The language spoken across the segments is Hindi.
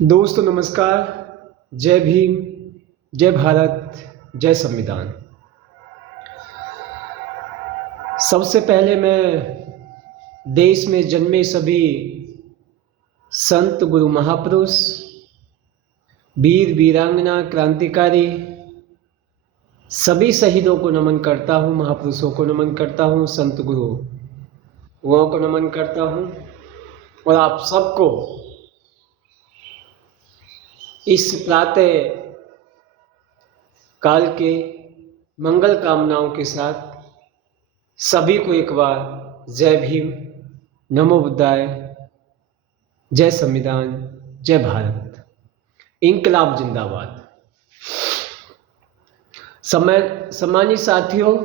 दोस्तों नमस्कार। जय भीम, जय भारत, जय संविधान। सबसे पहले मैं देश में जन्मे सभी संत, गुरु, महापुरुष, वीर वीरांगना, क्रांतिकारी सभी शहीदों को नमन करता हूँ, महापुरुषों को नमन करता हूँ, संत गुरुओं को नमन करता हूँ और आप सबको इस प्रातः काल के मंगल कामनाओं के साथ सभी को एक बार जय भीम, नमो बुद्धाय, जय संविधान, जय भारत, इंकलाब जिंदाबाद। सम्मानित साथियों,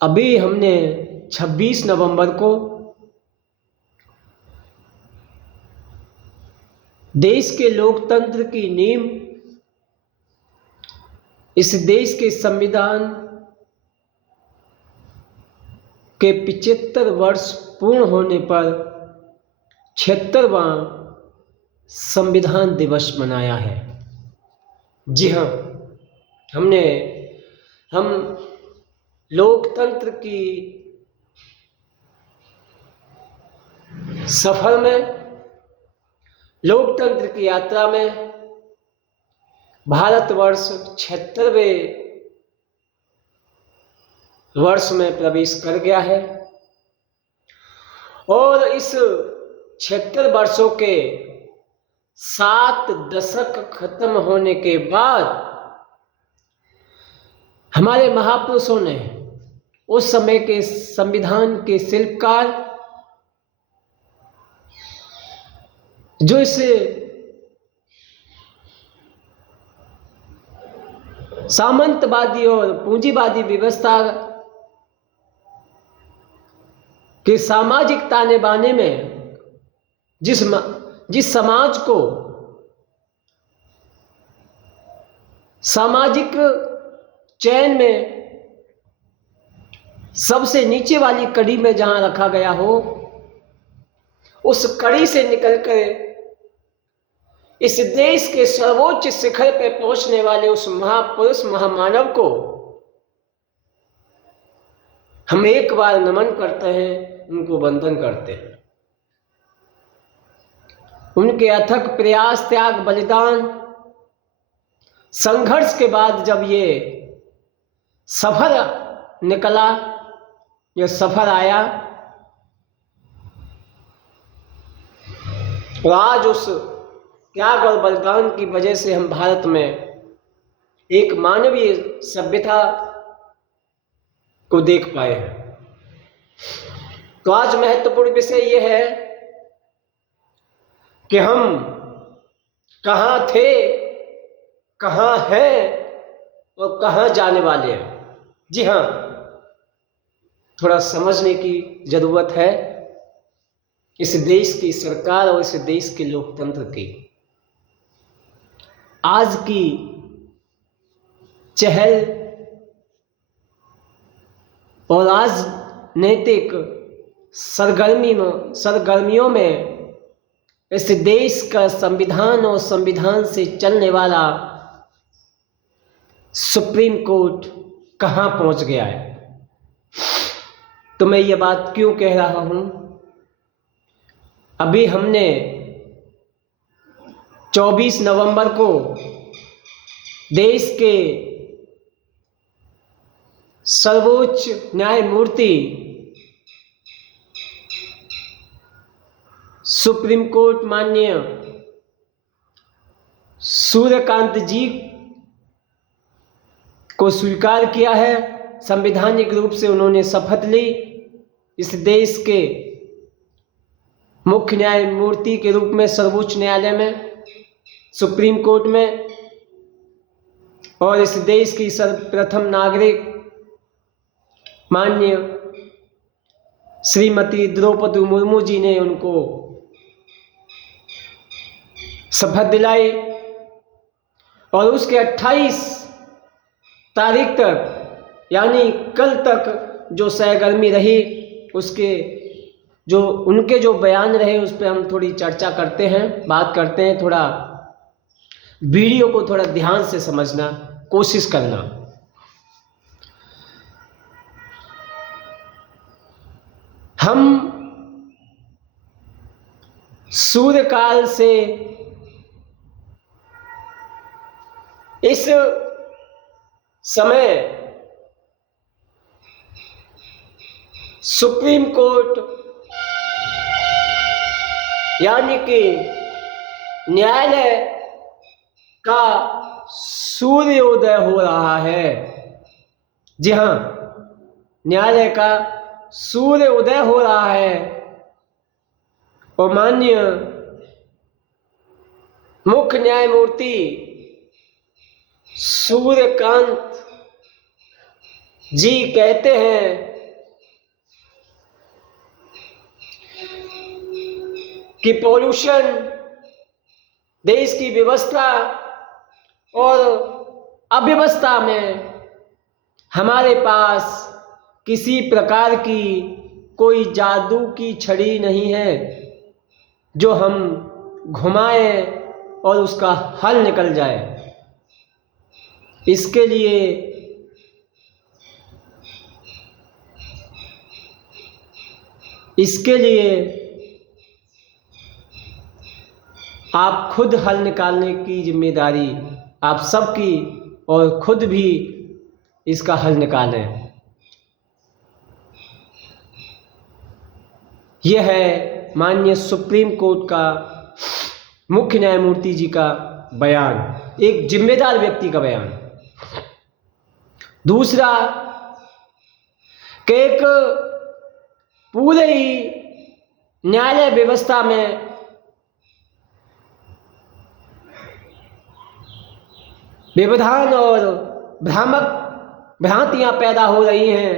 अभी हमने 26 नवंबर को देश के लोकतंत्र की नींव, इस देश के संविधान के 75 वर्ष पूर्ण होने पर 76वां संविधान दिवस मनाया है। जी हाँ, हम लोकतंत्र की सफर में, लोकतंत्र की यात्रा में भारतवर्ष 76वें वर्ष में प्रवेश कर गया है और इस 76 वर्षों के 7 दशक खत्म होने के बाद हमारे महापुरुषों ने, उस समय के संविधान के शिल्पकार, जो इस सामंतवादी और पूंजीवादी व्यवस्था के सामाजिक ताने बाने में जिस समाज को सामाजिक चैन में सबसे नीचे वाली कड़ी में जहां रखा गया हो, उस कड़ी से निकलकर इस देश के सर्वोच्च शिखर पे पहुंचने वाले उस महापुरुष, महामानव को हम एक बार नमन करते हैं, उनको वंदन करते हैं। उनके अथक प्रयास, त्याग, बलिदान, संघर्ष के बाद जब ये सफर निकला, ये सफर आया, और आज उस त्याग और बलिदान की वजह से हम भारत में एक मानवीय सभ्यता को देख पाए हैं। तो आज महत्वपूर्ण विषय यह है कि हम कहाँ थे, कहाँ हैं और कहाँ जाने वाले हैं। जी हाँ, थोड़ा समझने की जरूरत है इस देश की सरकार और इस देश के लोकतंत्र की। आज की चहल और राजनीतिक सरगर्मियों में इस देश का संविधान और संविधान से चलने वाला सुप्रीम कोर्ट कहां पहुंच गया है। तो मैं ये बात क्यों कह रहा हूं? अभी हमने 24 नवंबर को देश के सर्वोच्च न्यायमूर्ति सुप्रीम कोर्ट माननीय सूर्यकांत जी को स्वीकार किया है। संवैधानिक रूप से उन्होंने शपथ ली इस देश के मुख्य न्यायमूर्ति के रूप में, सर्वोच्च न्यायालय में, सुप्रीम कोर्ट में, और इस देश की सर्वप्रथम नागरिक माननीय श्रीमती द्रौपदी मुर्मू जी ने उनको शपथ दिलाई। और उसके 28 तारीख तक, यानी कल तक जो सरगर्मी रही, उसके जो उनके जो बयान रहे उस पर हम थोड़ी चर्चा करते हैं, बात करते हैं। थोड़ा वीडियो को थोड़ा ध्यान से समझना कोशिश करना। हम सूर्य काल से इस समय सुप्रीम कोर्ट यानी कि न्यायालय का सूर्योदय हो रहा है। जी हाँ, न्यायालय का सूर्योदय हो रहा है और माननीय मुख्य न्यायमूर्ति सूर्यकांत जी कहते हैं कि पॉल्यूशन, देश की व्यवस्था और अव्यवस्था में हमारे पास किसी प्रकार की कोई जादू की छड़ी नहीं है जो हम घुमाएं और उसका हल निकल जाए। इसके लिए आप खुद हल निकालने की जिम्मेदारी आप सबकी और खुद भी इसका हल निकालें। यह है माननीय सुप्रीम कोर्ट का मुख्य न्यायमूर्ति जी का बयान, एक जिम्मेदार व्यक्ति का बयान। दूसरा कि एक पूरे ही न्यायालय व्यवस्था में व्यवधान और भ्रांतियां पैदा हो रही हैं।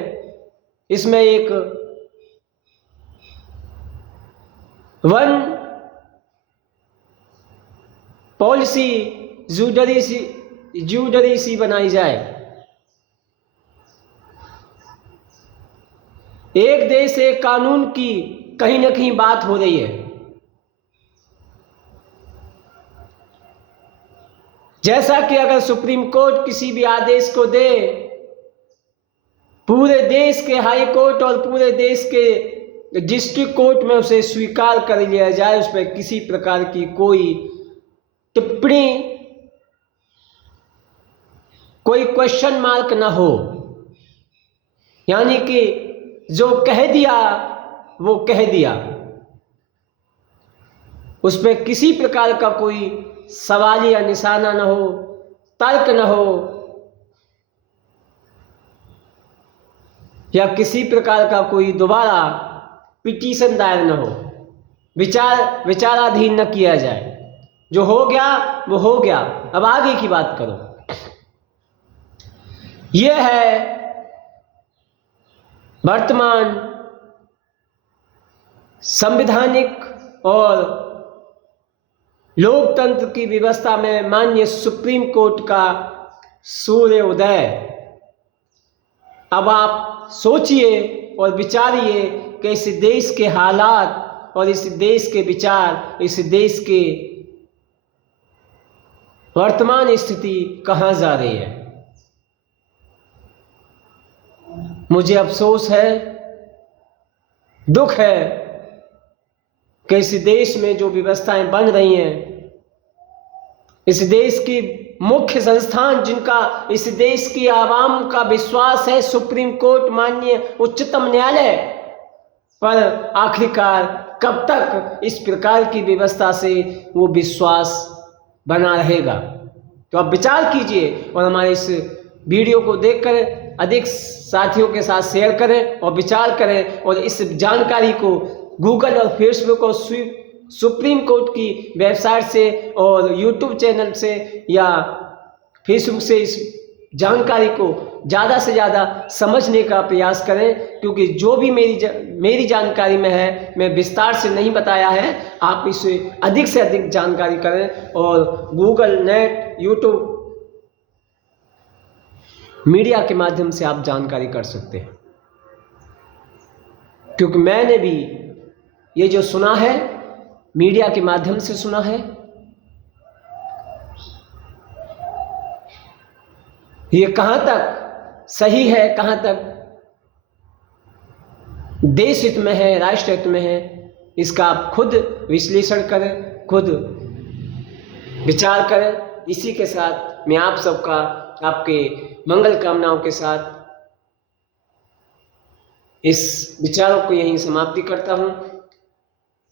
इसमें एक वन पॉलिसी ज्यूडरीसी बनाई जाए। एक देश एक कानून की कहीं ना कहीं बात हो रही है। जैसा कि अगर सुप्रीम कोर्ट किसी भी आदेश को दे, पूरे देश के हाई कोर्ट और पूरे देश के डिस्ट्रिक्ट कोर्ट में उसे स्वीकार कर लिया जाए, उस पर किसी प्रकार की कोई टिप्पणी, कोई क्वेश्चन मार्क ना हो, यानी कि जो कह दिया वो कह दिया, उस पर किसी प्रकार का कोई सवाल या निशाना न हो, तर्क न हो या किसी प्रकार का कोई दोबारा पिटीशन दायर न हो, विचाराधीन न किया जाए। जो हो गया वो हो गया, अब आगे की बात करो। यह है वर्तमान संवैधानिक और लोकतंत्र की व्यवस्था में माननीय सुप्रीम कोर्ट का सूर्योदय। अब आप सोचिए और विचारिए कि इस देश के हालात और इस देश के विचार, इस देश के वर्तमान स्थिति कहाँ जा रही है। मुझे अफसोस है, दुख है कि इस देश में जो व्यवस्थाएं बन रही हैं, इस देश की मुख्य संस्थान जिनका इस देश की आवाम का विश्वास है, सुप्रीम कोर्ट, माननीय उच्चतम न्यायालय, पर आखिरकार कब तक इस प्रकार की व्यवस्था से वो विश्वास बना रहेगा। तो आप विचार कीजिए और हमारे इस वीडियो को देखकर अधिक साथियों के साथ शेयर करें और विचार करें और इस जानकारी को गूगल और फेसबुक और सुप्रीम कोर्ट की वेबसाइट से और यूट्यूब चैनल से या फेसबुक से इस जानकारी को ज़्यादा से ज़्यादा समझने का प्रयास करें, क्योंकि जो भी मेरी जानकारी में है मैं विस्तार से नहीं बताया है। आप इसे अधिक से अधिक जानकारी करें और गूगल, नेट, यूट्यूब मीडिया के माध्यम से आप जानकारी कर सकते हैं, क्योंकि मैंने भी ये जो सुना है मीडिया के माध्यम से सुना है, ये कहां तक सही है, कहां तक देश हित में है, राष्ट्र हित में है, इसका आप खुद विश्लेषण करें, खुद विचार करें। इसी के साथ मैं आप सबका, आपके मंगल कामनाओं के साथ इस विचारों को यहीं समाप्ति करता हूं।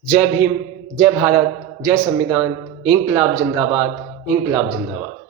जय भीम, जय भारत, जय संविधान, इंकलाब जिंदाबाद, इंकलाब जिंदाबाद।